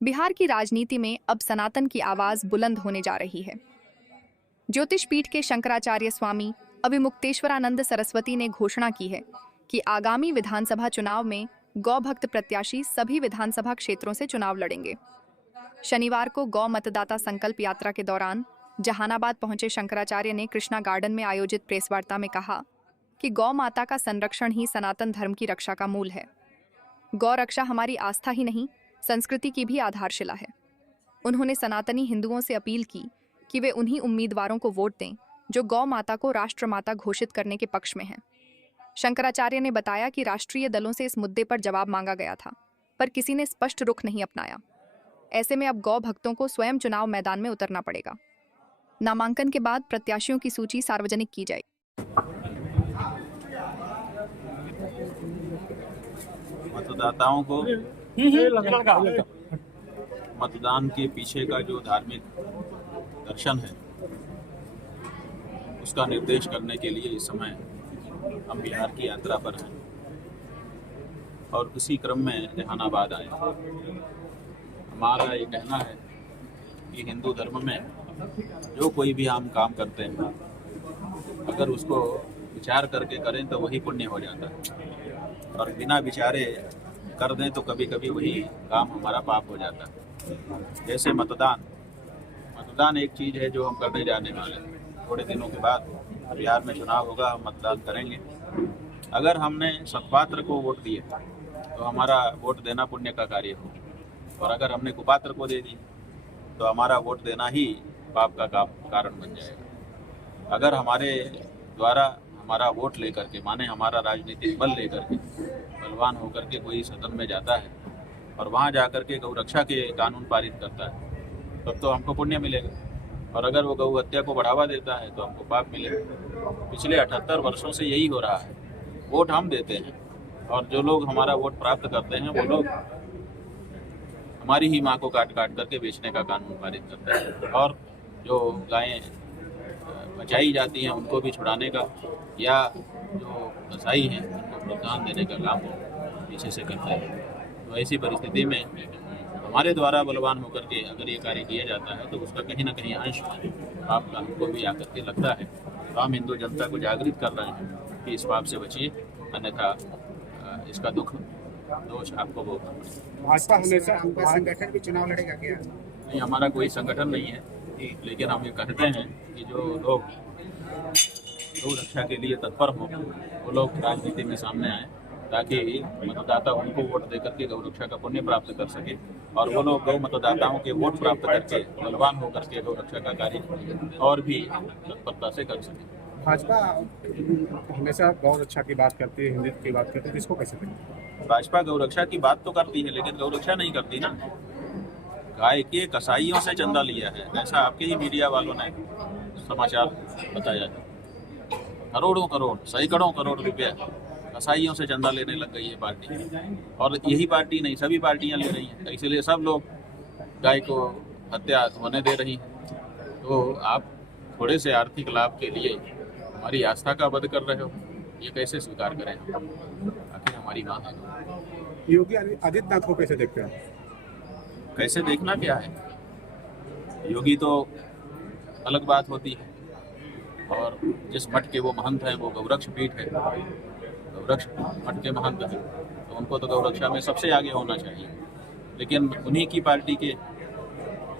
बिहार की राजनीति में अब सनातन की आवाज बुलंद होने जा रही है। ज्योतिष पीठ के शंकराचार्य स्वामी अविमुक्तेश्वरानंद सरस्वती ने घोषणा की है कि आगामी विधानसभा चुनाव में गौ भक्त प्रत्याशी सभी विधानसभा क्षेत्रों से चुनाव लड़ेंगे। शनिवार को गौ मतदाता संकल्प यात्रा के दौरान जहानाबाद पहुंचे शंकराचार्य ने कृष्णा गार्डन में आयोजित प्रेस वार्ता में कहा कि गौ माता का संरक्षण ही सनातन धर्म की रक्षा का मूल है। गौ रक्षा हमारी आस्था ही नहीं, संस्कृति की भी आधारशिला है। उन्होंने सनातनी हिंदुओं से अपील की कि वे उन्हीं उम्मीदवारों को वोट दें जो गौ माता को राष्ट्रमाता घोषित करने के पक्ष में हैं। शंकराचार्य ने बताया कि राष्ट्रीय दलों से इस मुद्दे पर जवाब मांगा गया था, पर किसी ने स्पष्ट रुख नहीं अपनाया। ऐसे में अब गौ भक्तों को स्वयं चुनाव मैदान में उतरना पड़ेगा। नामांकन के बाद प्रत्याशियों की सूची सार्वजनिक की जाएगी। मतदाताओं को मतदान के पीछे का जो धार्मिक दर्शन है उसका निर्देश करने के लिए इस समय हम बिहार की यात्रा पर हैं और इसी क्रम में जहानाबाद आए। हमारा ये कहना है कि हिंदू धर्म में जो कोई भी हम काम करते हैं अगर उसको विचार करके करें तो वही पुण्य हो जाता है और बिना विचारे कर दें तो कभी कभी वही काम हमारा पाप हो जाता है। जैसे मतदान एक चीज़ है जो हम करने जाने वाले हैं। थोड़े दिनों के बाद बिहार में चुनाव होगा, हम मतदान करेंगे। अगर हमने सत्पात्र को वोट दिए तो हमारा वोट देना पुण्य का कार्य हो, और अगर हमने कुपात्र को दे दी तो हमारा वोट देना ही पाप का कारण बन जाएगा। अगर हमारे द्वारा हमारा वोट लेकर के, माने हमारा राजनीतिक बल लेकर के, बलवान होकर के कोई सदन में जाता है और वहाँ जाकर के गौ रक्षा के कानून पारित करता है तब तो हमको पुण्य मिलेगा, और अगर वो गौ हत्या को बढ़ावा देता है तो हमको पाप मिलेगा। पिछले 78 वर्षों से यही हो रहा है। वोट हम देते हैं और जो लोग हमारा वोट प्राप्त करते हैं वो लोग हमारी ही माँ को काट काट करके बेचने का कानून पारित करते हैं, और जो गायें बचाई जाती हैं उनको भी छुड़ाने का, या जो कसाई हैं उनको प्रोत्साहन देने का काम पीछे से करता है। तो ऐसी परिस्थिति में हमारे द्वारा बलवान होकर के अगर ये कार्य किया जाता है तो उसका कहीं ना कहीं अंश पाप का हमको भी आकर के लगता है। तो हम हिंदू जनता को जागृत कर रहे हैं कि इस पाप से बचिए, अन्यथा इसका दोष आपको भोगना पड़ेगा। भाजपा हमेशा संगठन भी चुनाव लड़ेगा क्या? नहीं, हमारा कोई संगठन नहीं है, लेकिन हम ये कहते हैं कि जो लोग गौ रक्षा के लिए तत्पर हों वो लोग राजनीति में सामने आए ताकि मतदाता उनको वोट देकर के गौ रक्षा का पुण्य प्राप्त कर सके, और वो लोग गौ मतदाताओं के वोट प्राप्त करके बलवान होकर के गौ रक्षा का कार्य और भी तत्परता से कर सके। भाजपा हमेशा गौ रक्षा की बात करती है, हिंदुत्व की बात करती है, इसको कैसे करें? भाजपा गौ रक्षा की बात तो करती है लेकिन गौ रक्षा नहीं करती ना। गाय के कसाईयों से चंदा लिया है, ऐसा आपके ही मीडिया वालों ने समाचार बताया है। करोड़ों सैकड़ों करोड़ रुपया कसाईयों से चंदा लेने लग गई है पार्टी, और यही पार्टी नहीं सभी पार्टियां ले रही हैं, इसलिए सब लोग गाय को हत्या होने दे रही हैं। तो आप थोड़े से आर्थिक लाभ के लिए हमारी आस्था का वध कर रहे हो, ये कैसे स्वीकार करें? आखिर हमारी माँ है। योगी आदित्यनाथ को कैसे देखते हैं? कैसे देखना क्या है, योगी तो अलग बात होती है, और जिस मठ के वो महंत हैं वो गौरक्ष पीठ है, गौरक्ष मठ के महंत हैं, तो उनको तो गौरक्षा में सबसे आगे होना चाहिए। लेकिन उन्हीं की पार्टी के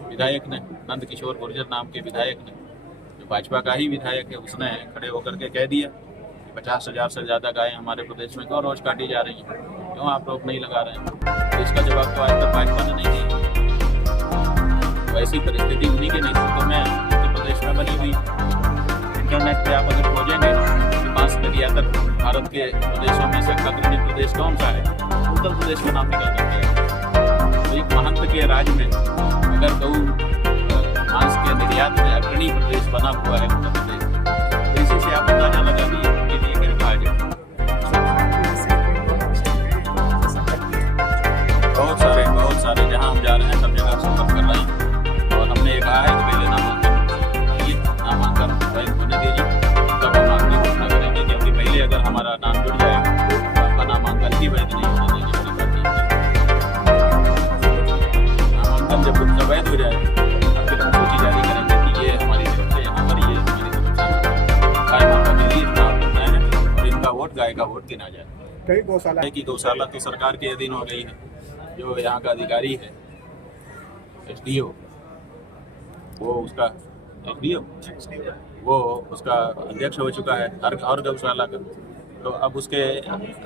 विधायक ने, नंद किशोर गुर्जर नाम के विधायक ने, जो भाजपा का ही विधायक है, उसने खड़े होकर के कह दिया कि 50,000 से ज़्यादा गायें हमारे प्रदेश में क्यों रोज काटी जा रही हैं, क्यों आप रोक नहीं लगा रहे हैं? तो इसका जवाब तो आज तक भाजपा ने नहीं दिया। तो ऐसी परिस्थिति उन्हीं के नेतृत्व में उत्तर प्रदेश में बनी हुई। इंटरनेट पे आप अगर खोजेंगे कि 5 निर्यातक भारत के प्रदेशों में से अग्रणी प्रदेश कौन सा है, उत्तर प्रदेश का नाम निकाल सकते हैं। तो एक महंत के राज्य में अगर गौ मांस के निर्यात में अग्रणी प्रदेश बना हुआ है उत्तर प्रदेश, तो इसी से आप अंदाजा लगा लीजिए कि ये क्या कहा जाए। बहुत सारे जहाँ हम जा रहे हैं सब जगह संपर्क कर रहे हैं, और हमने ये कहा है कि पहले नामांकन होने दीजिए, तब हम आपकी घोषणा करेंगे, क्योंकि पहले अगर हमारा नाम जुड़ जाएगा तो आपका नामांकन ही वैध नहीं होने देंगे। जंगल जब अवैध हो जाए तब फिर हम सूची जारी करेंगे कि ये हमारी तरफ से यहाँ पर, ये हमारी तरफ से गाय माता के लिए चुनाव होते हैं और इनका वोट गाय का वोट गिना जाए। कई गौशाला है कि गौशाला तो सरकार के अधीन हो गई है। जो यहाँ का अधिकारी है SDO, वो उसका SDO वो उसका अध्यक्ष हो चुका है हर गौशाला का। तो अब उसके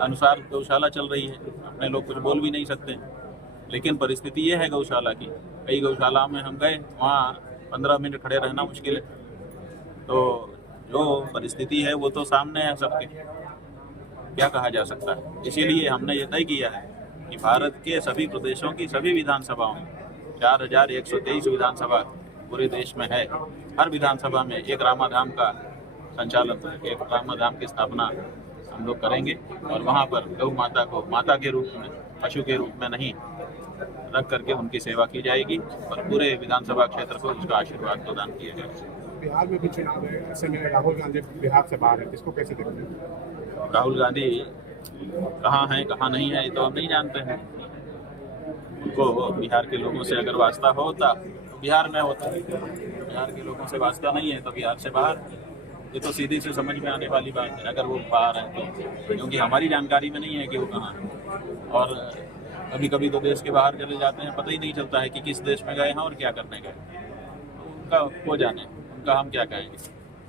अनुसार गौशाला चल रही है, अपने लोग कुछ बोल भी नहीं सकते। लेकिन परिस्थिति ये है गौशाला की, कई गौशाला में हम गए, वहाँ 15 मिनट खड़े रहना मुश्किल है। तो जो परिस्थिति है वो तो सामने है सबके, क्या कहा जा सकता है। इसीलिए हमने ये तय किया है कि भारत के सभी प्रदेशों की सभी विधानसभाओं में 4123 विधानसभा पूरे देश में है, हर विधानसभा में एक रामाधाम का संचालन, एक रामाधाम की स्थापना हम लोग करेंगे और वहाँ पर गौ माता को माता के रूप में, पशु के रूप में नहीं रख करके उनकी सेवा की जाएगी और पूरे विधानसभा क्षेत्र को उसका आशीर्वाद प्रदान किया जाएगा। बिहार में भी चुनाव है, ऐसे में राहुल गांधी बिहार से बाहर है, इसको कैसे देखते हैं? राहुल गांधी कहाँ हैं कहाँ नहीं है ये तो हम नहीं जानते हैं। उनको बिहार के लोगों से अगर वास्ता होता तो बिहार में होता, बिहार के लोगों से वास्ता नहीं है तो बिहार से बाहर। ये तो सीधी से समझ में आने वाली बात है अगर वो बाहर है तो, क्योंकि हमारी जानकारी में नहीं है कि वो कहाँ है। और कभी कभी तो देश के बाहर चले जाते हैं, पता ही नहीं चलता है कि किस देश में गए हैं और क्या करने गए। उनका वो जाने, उनका हम क्या कहेंगे।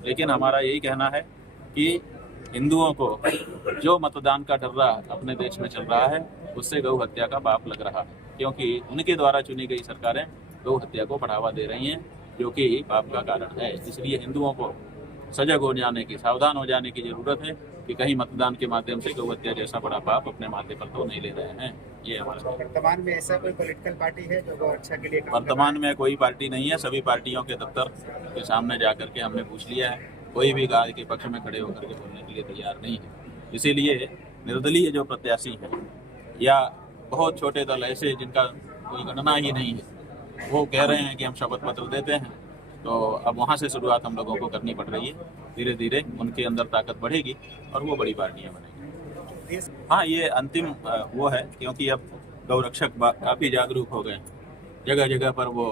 लेकिन हमारा यही कहना है कि हिंदुओं को जो मतदान का डर्रा अपने देश में चल रहा है उससे गौ हत्या का पाप लग रहा है, क्योंकि उनके द्वारा चुनी गई सरकारें गौ हत्या को बढ़ावा दे रही हैं, जो कि पाप का कारण है। इसलिए हिंदुओं को सजग हो जाने की, सावधान हो जाने की जरूरत है कि कहीं मतदान के माध्यम से गौ हत्या जैसा बड़ा पाप अपने माथे पर तो नहीं ले रहे हैं। ये हमारा वर्तमान में ऐसा कोई पॉलिटिकल पार्टी है जो गौ रक्षा के लिए काम कर वर्तमान में कोई पार्टी नहीं है। सभी पार्टियों के दफ्तर के सामने जा करके हमने पूछ लिया है, कोई भी गाय के पक्ष में खड़े होकर के बोलने के लिए तैयार नहीं है। इसीलिए निर्दलीय जो प्रत्याशी हैं या बहुत छोटे दल ऐसे जिनका कोई गणना ही नहीं है, वो कह रहे हैं कि हम शपथ पत्र देते हैं। तो अब वहाँ से शुरुआत हम लोगों को करनी पड़ रही है। धीरे धीरे उनके अंदर ताकत बढ़ेगी और वो बड़ी पार्टियाँ बनेंगी। हाँ, ये अंतिम वो है, क्योंकि अब गौ रक्षक काफ़ी जागरूक हो गए, जगह जगह पर वो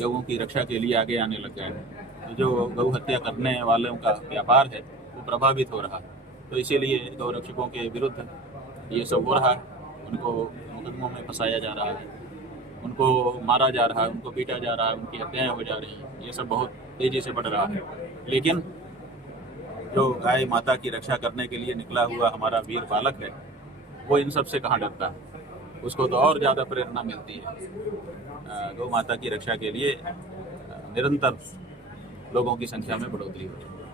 गौओं की रक्षा के लिए आगे आने लग गए हैं। तो जो गौ हत्या करने वालों का व्यापार है वो प्रभावित हो रहा है। तो इसीलिए गौ रक्षकों के विरुद्ध ये सब हो रहा है, उनको मुकदमों में फंसाया जा रहा है, उनको मारा जा रहा है, उनको पीटा जा रहा है, उनकी हत्याएं हो जा रही हैं। ये सब बहुत तेज़ी से बढ़ रहा है। लेकिन जो गाय माता की रक्षा करने के लिए निकला हुआ हमारा वीर बालक है, वो इन सब से कहाँ डरता है, उसको तो और ज़्यादा प्रेरणा मिलती है। गौ माता की रक्षा के लिए निरंतर लोगों की संख्या में बढ़ोतरी हो रही है।